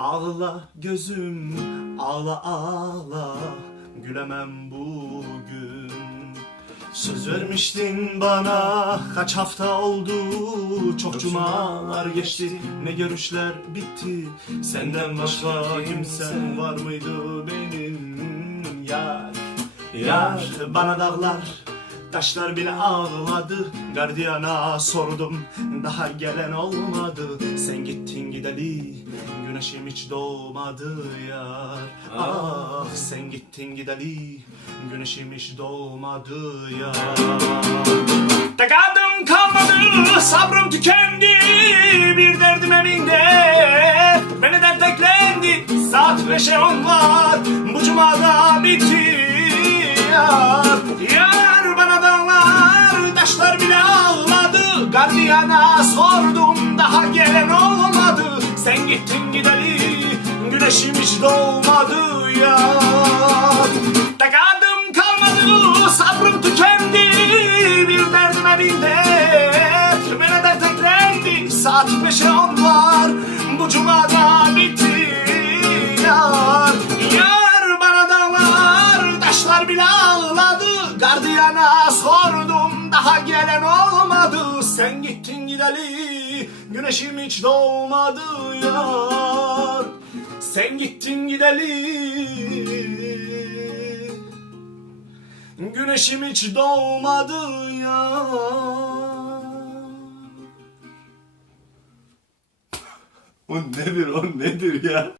Ağla gözüm ağla ağla. Gülemem bugün. Söz vermiştin bana kaç hafta oldu? Çok cumalar geçti. ne görüşler bitti? Senden başka kimsen var mıydı benim? Yar. Yar bana dağlar Taşlar bile ağladı Gardiyana sordum. Daha gelen olmadı. Sen gittin gideli Güneşim hiç doğmadı yar. Ah sen gittin gideli Güneşim hiç doğmadı yar. Takadım kalmadı Sabrım tükendi. Bir derdim evinde Beni dert eklendi. Saat beşe on var Bu cumada bitiyor Gardiyana sordum Daha gelen olmadı. Sen gittin gideli Güneşim hiç doğmadı yar Takadım kalmadı Sabrım tükendi. Bir derdim evinde Beni dert eklendi Saat beşe on var Bu cumada bitti yar Yar bana dağlar Taşlar bile ağladı. Gardiyana sordum Daha gelen olmadı Sen gittin gideli Güneşim hiç doğmadı yar Sen gittin gideli Güneşim hiç doğmadı ya. O nedir o nedir ya?